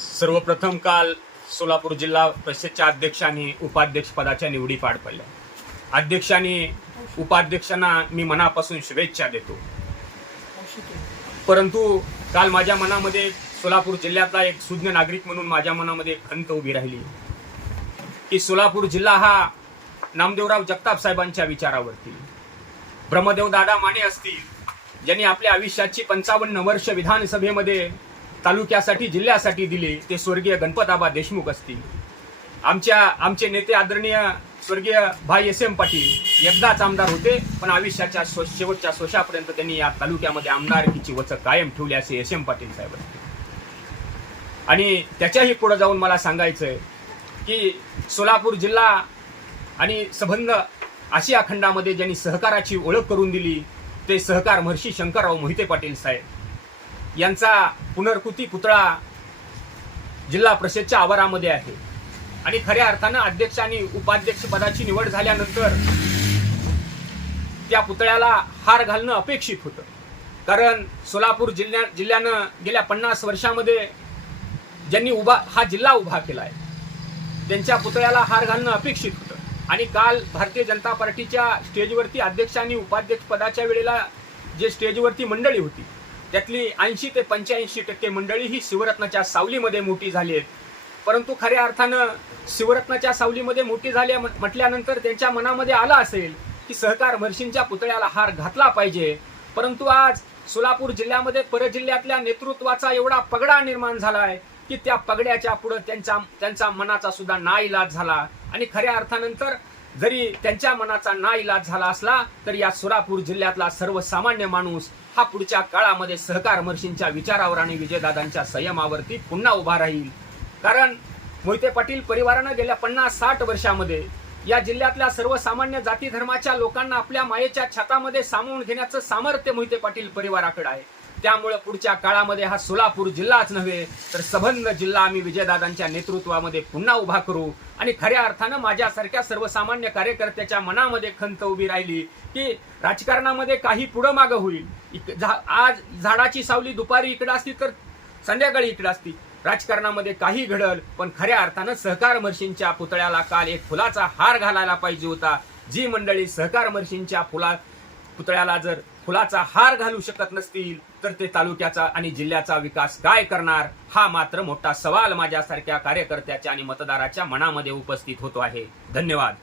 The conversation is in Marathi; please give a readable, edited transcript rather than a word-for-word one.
सर्वप्रथम काल सोलापूर जिल्हा परिषदच्या अध्यक्षांनी उपाध्यक्ष पदाच्या निवडी पार पडल्या. अध्यक्षांनी उपाध्यक्षांना मी मनापासून शुभेच्छा देतो. परंतु काल माझ्या मनामध्ये सोलापूर जिल्ह्यातला एक सुज्ञ नागरिक म्हणून माझ्या मनामध्ये एक खंत उभी राहिली की सोलापूर जिल्हा हा नामदेवराव जगताप साहेबांच्या विचारावरती, ब्रह्मदेव दादा माने असतील ज्यांनी आपल्या आयुष्याची 55 वर्ष विधानसभेमध्ये तालुक्यासाठी जिल्ह्यासाठी दिले, ते स्वर्गीय गणपताबा देशमुख असतील, आमचे नेते आदरणीय स्वर्गीय भाई एस.एम. पाटील एकदाच आमदार होते, पण आयुष्याच्या शेवटच्या श्वासापर्यंत त्यांनी या तालुक्यामध्ये आमदारकीची वचक कायम ठेवली असे एस.एम. पाटील साहेब. आणि त्याच्याही पुढे जाऊन मला सांगायचंय की सोलापूर जिल्हा आणि संबंध आशिया खंडामध्ये ज्यांनी सहकाराची ओळख करून दिली ते सहकार महर्षी शंकरराव मोहिते पाटील साहेब यांचा पुनर्कृती पुतळा जिल्हा परिषदच्या आवारामध्ये आहे. आणि खऱ्या अर्थानं अध्यक्ष आणि उपाध्यक्ष पदाची निवड झाल्यानंतर त्या पुतळ्याला हार घालणं अपेक्षित होतं, कारण सोलापूर जिल्ह्यानं गेल्या 50 वर्षामध्ये ज्यांनी हा जिल्हा उभा केलाय त्यांच्या पुतळ्याला हार घालणं अपेक्षित होतं. आणि काल भारतीय जनता पार्टीच्या स्टेजवरती अध्यक्ष आणि उपाध्यक्ष पदाच्या वेळेला जे स्टेजवरती मंडळी होती त्यातली 80 ते 85% मंडळी ही शिवरत्नाच्या सावलीमध्ये मोठी झाली आहेत. परंतु खऱ्या अर्थानं शिवरत्नाच्या सावलीमध्ये मोठी झाली म्हटल्यानंतर त्यांच्या मनामध्ये आलं असेल की सहकार महर्षींच्या पुतळ्याला हार घातला पाहिजे. परंतु आज सोलापूर जिल्ह्यामध्ये परजिल्ह्यातल्या नेतृत्वाचा एवढा पगडा निर्माण झालाय की त्या पगड्याच्या पुढे त्यांचा मनाचा सुद्धा नाईलाज झाला. आणि खऱ्या अर्थानंतर जरी त्यांच्या मनाचा नाईलाज झाला असला तर या सोलापूर जिल्ह्यातला सर्वसामान्य माणूस हा पुढच्या काळामध्ये सहकार महर्षींच्या विचारावर आणि विजयदादांच्या संयमावरती पुन्हा उभा राहील. कारण मोहिते पाटील परिवारानं गेल्या 50-60 वर्षामध्ये या जिल्ह्यातल्या सर्वसामान्य जाती धर्माच्या लोकांना आपल्या मायेच्या छातामध्ये सामावून घेण्याचं सामर्थ्य मोहिते पाटील परिवाराकडे आहे. त्यामुळे पुढच्या काळामध्ये हा सोलापूर जिल्हाच नव्हे तर संबंध जिल्हा आम्ही विजयदादांच्या नेतृत्वामध्ये पुन्हा उभा करू. आणि खऱ्या अर्थानं माझ्यासारख्या सर्वसामान्य कार्यकर्त्याच्या मनामध्ये खंत उभी राहिली की राजकारणामध्ये काही पुढं मागं होईल. आज झाडाची सावली दुपारी इकडे असती तर संध्याकाळी इकडे असती, राजकारणामध्ये काही घडल, पण खऱ्या अर्थानं सहकार महर्षींच्या पुतळ्याला काल एक फुलाचा हार घालायला पाहिजे होता. जी मंडळी सहकार महर्षींच्या पुतळ्याला जर फुलाचा हार घालू शकत नसतील तर ते तालुक्याचा आणि जिल्ह्याचा विकास काय करणार, हा मात्र मोठा सवाल माझ्यासारख्या कार्यकर्त्याच्या आणि मतदाराच्या मनामध्ये उपस्थित होतो आहे. धन्यवाद.